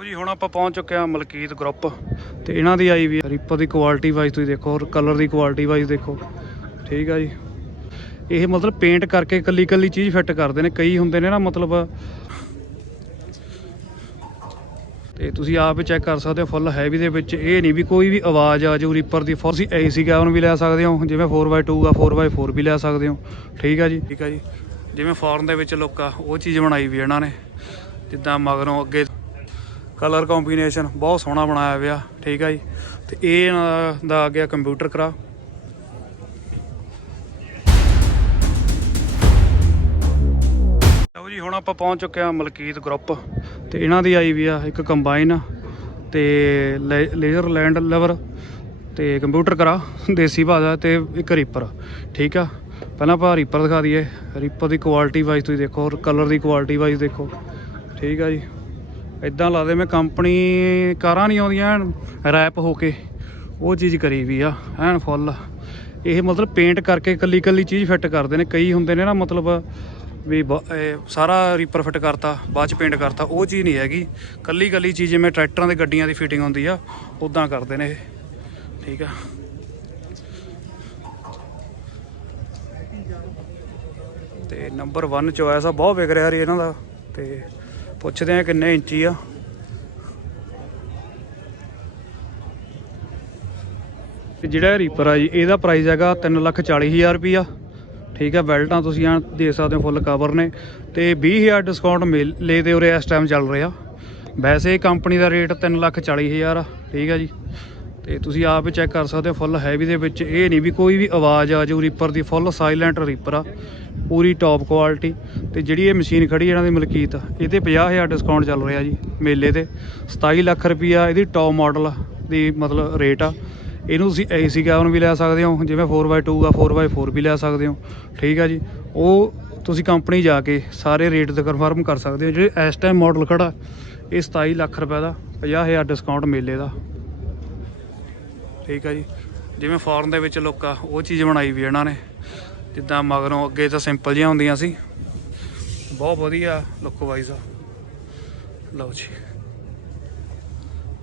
ਲਓ ਜੀ, ਹੁਣ ਆਪਾਂ ਪਹੁੰਚ ਚੁੱਕੇ ਹਾਂ ਮਲਕੀਤ ਗਰੁੱਪ ਤੇ ਇਹਨਾਂ ਦੀ ਆਈ ਵੀ ਰੀਪਰ ਦੀ ਕੁਆਲਿਟੀ ਵਾਈਜ਼ ਤੁਸੀਂ ਦੇਖੋ, ਔਰ ਕਲਰ ਦੀ ਕੁਆਲਿਟੀ ਵਾਈਜ਼ ਦੇਖੋ। ਠੀਕ ਆ ਜੀ। ਇਹ ਮਤਲਬ ਪੇਂਟ ਕਰਕੇ ਇਕੱਲੀ ਇਕੱਲੀ ਚੀਜ਼ ਫਿੱਟ ਕਰਦੇ ਨੇ। ਕਈ ਹੁੰਦੇ ਨੇ ਨਾ ਮਤਲਬ ਤੇ ਤੁਸੀਂ ਆਪ ਚੈੱਕ ਕਰ ਸਕਦੇ ਹੋ ਫੁੱਲ ਹੈਵੀ ਦੇ ਵਿੱਚ। ਇਹ ਨਹੀਂ ਵੀ ਕੋਈ ਵੀ ਆਵਾਜ਼ ਆ ਜਾਊ ਰੀਪਰ ਦੀ। ਫੋਰ ਤੁਸੀਂ ਏਸੀ ਕੈਬਨ ਵੀ ਲੈ ਸਕਦੇ ਹੋ। ਜਿਵੇਂ 4x2 ਆ 4x4 ਵੀ ਲੈ ਸਕਦੇ ਹੋ। ਠੀਕ ਆ ਜੀ। ਠੀਕ ਆ ਜੀ। ਜਿਵੇਂ ਫੋਰਨ ਦੇ ਵਿੱਚ ਲੋਕਾਂ ਉਹ ਚੀਜ਼ ਬਣਾਈ ਵੀ ਇਹਨਾਂ ਨੇ। ਜਿੱਦਾਂ ਮਗਰੋਂ ਅੱਗੇ ਕਲਰ ਕੰਬੀਨੇਸ਼ਨ ਬਹੁਤ ਸੋਹਣਾ ਬਣਾਇਆ ਹੋਇਆ, ਠੀਕ ਆ ਜੀ। ਤੇ ਇਹ ਇਹਨਾਂ ਦਾ ਆ ਗਿਆ ਕੰਪਿਊਟਰ ਕਰਾ। ਲਓ ਜੀ, ਹੁਣ ਆਪਾਂ ਪਹੁੰਚ ਚੁੱਕੇ ਹਾਂ ਮਲਕੀਤ ਗਰੁੱਪ ਤੇ ਇਹਨਾਂ ਦੀ ਆਈ ਵੀ ਆ ਇੱਕ ਕੰਬਾਈਨ ਤੇ ਲੇਜ਼ਰ ਲੈਂਡ ਲਵਰ ਤੇ ਕੰਪਿਊਟਰ ਕਰਾ, ਦੇਸੀ ਭਾਸ਼ਾ ਤੇ ਇੱਕ ਰੀਪਰ ਠੀਕ ਆ। ਪਹਿਲਾਂ ਆਪਾਂ ਰੀਪਰ ਦਿਖਾ ਦਈਏ ਰੀਪਰ ਦੀ ਕੁਆਲਿਟੀ ਵਾਈਜ਼ ਤੁਸੀਂ ਦੇਖੋ ਕਲਰ ਦੀ ਕੁਆਲਿਟੀ ਵਾਈਜ਼ ਦੇਖੋ, ਠੀਕ ਆ ਜੀ। ਇਦਾਂ ਲੱਗਦੇ ਮੈਂ ਕੰਪਨੀ ਕਾਰਾਂ ਨਹੀਂ ਆਉਂਦੀਆਂ, ਐਨ ਰੈਪ ਹੋ ਕੇ। ਉਹ ਚੀਜ਼ ਕਰੀ ਵੀ ਆ, ਐਨ ਫੁੱਲ। ਇਹ ਮਤਲਬ ਪੇਂਟ ਕਰਕੇ ਕੱਲੀ ਕੱਲੀ ਚੀਜ਼ ਫਿੱਟ ਕਰਦੇ ਨੇ। ਕਈ ਹੁੰਦੇ ਨੇ ਨਾ ਮਤਲਬ ਵੀ ਬ- ਇਹ ਸਾਰਾ ਰੀਪਰ ਫਿੱਟ ਕਰਤਾ, ਬਾਅਦ ਚ ਪੇਂਟ ਕਰਤਾ, ਉਹ ਚੀਜ਼ ਨਹੀਂ ਹੈਗੀ। ਕੱਲੀ ਕੱਲੀ ਚੀਜ਼, ਜਿਵੇਂ ਟਰੈਕਟਰਾਂ ਦੇ ਗੱਡੀਆਂ ਦੀ ਫਿਟਿੰਗ ਹੁੰਦੀ ਆ ਉਦਾਂ ਕਰਦੇ ਨੇ ਇਹ। ਠੀਕ ਆ। ਤੇ ਨੰਬਰ 1 ਚੋਇਸ ਆ, ਬਹੁਤ ਵਿਕ ਰਿਹਾ ਰੀ ਇਹਨਾਂ ਦਾ। ਤੇ ਪੁੱਛਦੇ ਆ ਕਿੰਨੇ ਇੰਚੀ ਆ। ਤੇ ਜਿਹੜਾ ਰੀਪਰ ਆ ਜੀ, ਇਹਦਾ ਪ੍ਰਾਈਸ ਹੈਗਾ 340000 ਰੁਪਿਆ ਠੀਕ ਆ, ਬੈਲਟਾਂ ਤੁਸੀਂ ਆ ਦੇ ਸਕਦੇ ਹੋ ਫੁੱਲ ਕਵਰ ਨੇ। ਤੇ 20000 ਡਿਸਕਾਊਂਟ ਮੇਲੇ ਤੇ ਉਰੇ ਇਸ ਟਾਈਮ ਚੱਲ ਰਿਹਾ। ਵੈਸੇ ਕੰਪਨੀ ਦਾ ਰੇਟ 340000 ਆ, ਠੀਕ ਆ ਜੀ। ਤੇ ਤੁਸੀਂ ਆਪ ਹੀ ਚੈੱਕ ਕਰ ਸਕਦੇ ਹੋ ਫੁੱਲ ਹੈਵੀ ਦੇ ਵਿੱਚ। ਇਹ ਨਹੀਂ ਵੀ ਕੋਈ ਵੀ ਆਵਾਜ਼ ਆ ਜਾਊ ਰੀਪਰ ਦੀ ਫੁੱਲ ਸਾਇਲੈਂਟ ਰੀਪਰ ਆ ਪੂਰੀ ਟੌਪ ਕੁਆਲਿਟੀ ਤੇ ਜਿਹੜੀ ਇਹ ਮਸ਼ੀਨ ਖੜੀ ਇਹਨਾਂ ਦੀ ਮਲਕੀਤ ਆ, ਇਹਦੇ 50000 ਡਿਸਕਾਊਂਟ ਚੱਲ ਰਿਹਾ ਜੀ ਮੇਲੇ ਤੇ। 27 ਲੱਖ ਰੁਪਈਆ ਇਹਦੀ ਟੌਪ ਮਾਡਲ ਦੀ ਮਤਲਬ ਰੇਟ ਆ। ਇਹਨੂੰ ਤੁਸੀਂ ਏਸੀ ਕੈਬਨ ਵੀ ਲੈ ਸਕਦੇ ਹੋ ਜਿਵੇਂ 4x2 ਆ 4x4 ਵੀ ਲੈ ਸਕਦੇ ਹੋ। ਠੀਕ ਆ ਜੀ ਉਹ ਤੁਸੀਂ ਕੰਪਨੀ ਜਾ ਕੇ ਸਾਰੇ ਰੇਟ ਤੇ ਕਨਫਰਮ ਕਰ ਸਕਦੇ ਹੋ। ਜਿਹੜੇ ਇਸ ਟਾਈਮ ਮਾਡਲ ਖੜਾ ਇਹ 27 ਲੱਖ ਰੁਪਏ ਦਾ 50000 ਡਿਸਕਾਊਂਟ ਮੇਲੇ ਦਾ। ਠੀਕ ਆ ਜੀ। ਜਿਵੇਂ ਫੋਰਨ ਦੇ ਵਿੱਚ ਲੋਕਾਂ ਉਹ ਚੀਜ਼ ਬਣਾਈ ਵੀ ਇਹਨਾਂ ਨੇ। ਜਿੱਦਾਂ ਮਗਰੋਂ ਅੱਗੇ ਤਾਂ ਸਿੰਪਲ ਜਿਹੀਆਂ ਹੁੰਦੀਆਂ ਸੀ। ਬਹੁਤ ਵਧੀਆ ਲੁੱਕ ਵਾਈਜ਼ ਆ। ਲਓ ਜੀ।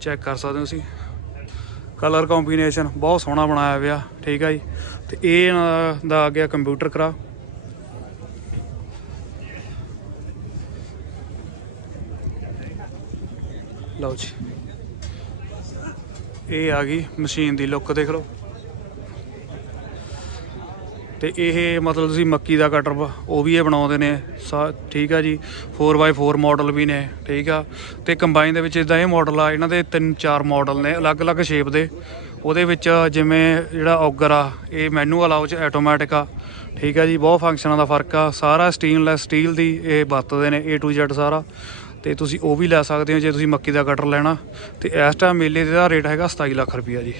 ਚੈੱਕ ਕਰ ਸਕਦੇ ਹੋ ਤੁਸੀਂ। ਕਲਰ ਕੰਬੀਨੇਸ਼ਨ ਬਹੁਤ ਸੋਹਣਾ ਬਣਾਇਆ ਹੋਇਆ ਠੀਕ ਆ ਜੀ। ਤੇ ਇਹ ਇਹਨਾਂ ਦਾ ਆ ਗਿਆ ਕੰਪਿਊਟਰ ਕਰਾ। ਲਓ ਜੀ। ਇਹ ਆ ਗਈ ਮਸ਼ੀਨ ਦੀ ਲੁੱਕ ਦੇਖ ਲਓ। ਤੇ ਇਹ ਮਤਲਬ ਤੁਸੀਂ ਮੱਕੀ ਦਾ ਕਟਰ ਉਹ ਵੀ ਇਹ ਬਣਾਉਂਦੇ ਨੇ। ਸਾ- ਠੀਕ ਆ ਜੀ। 4x4 ਮਾਡਲ ਵੀ ਨੇ, ਠੀਕ ਆ। ਤੇ ਕੰਬਾਈਨ ਦੇ ਵਿੱਚ ਇਦਾਂ ਇਹ ਮਾਡਲ ਆ, ਇਹਨਾਂ ਦੇ ਤਿੰਨ ਚਾਰ ਮਾਡਲ ਨੇ, ਅਲੱਗ-ਅਲੱਗ ਸ਼ੇਪ ਦੇ। ਉਹਦੇ ਵਿੱਚ ਜਿਵੇਂ ਜਿਹੜਾ ਔਗਰ ਆ, ਇਹ ਮੈਨੂਅਲ ਆ ਉਹ ਚ ਆਟੋਮੈਟਿਕ ਆ। ਠੀਕ ਆ ਜੀ, ਬਹੁਤ ਫੰਕਸ਼ਨਾਂ ਦਾ ਫ਼ਰਕ ਆ। ਸਾਰਾ ਸਟੇਨਲੈਸ ਸਟੀਲ ਦੀ ਇਹ ਵਰਤਦੇ ਨੇ, A to Z ਸਾਰਾ। ਤੇ ਤੁਸੀਂ ਉਹ ਵੀ ਲੈ ਸਕਦੇ ਹੋ ਜੇ ਤੁਸੀਂ ਮੱਕੀ ਦਾ ਕਟਰ ਲੈਣਾ। ਤੇ ਇਸ ਟਾਈਮ ਮੇਲੇ ਦਾ ਰੇਟ ਹੈਗਾ 27 ਲੱਖ ਰੁਪਈਆ ਜੀ।